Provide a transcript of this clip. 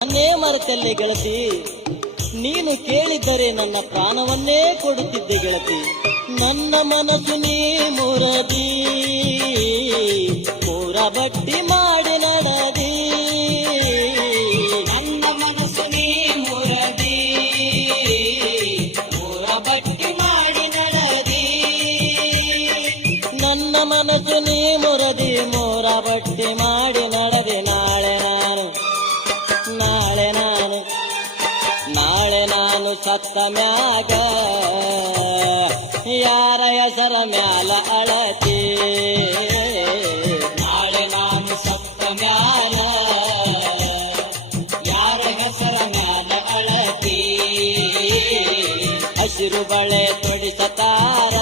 ನನ್ನೇ ಮರೆತಲ್ಲಿ ಗೆಳತಿ, ನೀನು ಕೇಳಿದ್ದರೆ ನನ್ನ ಪ್ರಾಣವನ್ನೇ ಕೊಡುತ್ತಿದ್ದೆ ಗೆಳತಿ. ನನ್ನ ಮನಸ್ಸು ನೀ ಮುರದಿ, ಮೂರ ಬಟ್ಟಿ ಮಾಡಿ ನಡದಿ. ನನ್ನ ಮನಸ್ಸು ನೀ ಮುರದಿ, ಮೂರ ಬಟ್ಟಿ ಮಾಡಿ ನಡದಿ. ನನ್ನ ಮನಸ್ಸು ನೀ ಮುರದಿ, ಮೂರ ಬಟ್ಟಿ ಮಾಡಿ ನಡದಿ. ನಾಳೆ ನಾನು ಸತ್ತ ಮ್ಯಾಗ ಯಾರ ಹೆಸರ ಮ್ಯಾಲ ಅಳತಿ. ನಾಳೆ ನಾನು ಸತ್ತ ಮ್ಯಾಲ ಯಾರ ಹೆಸರ ಮ್ಯಾಲ ಅಳತಿ. ಹಸಿರು ಬಳೆ ತೊಡಿಸತಾರ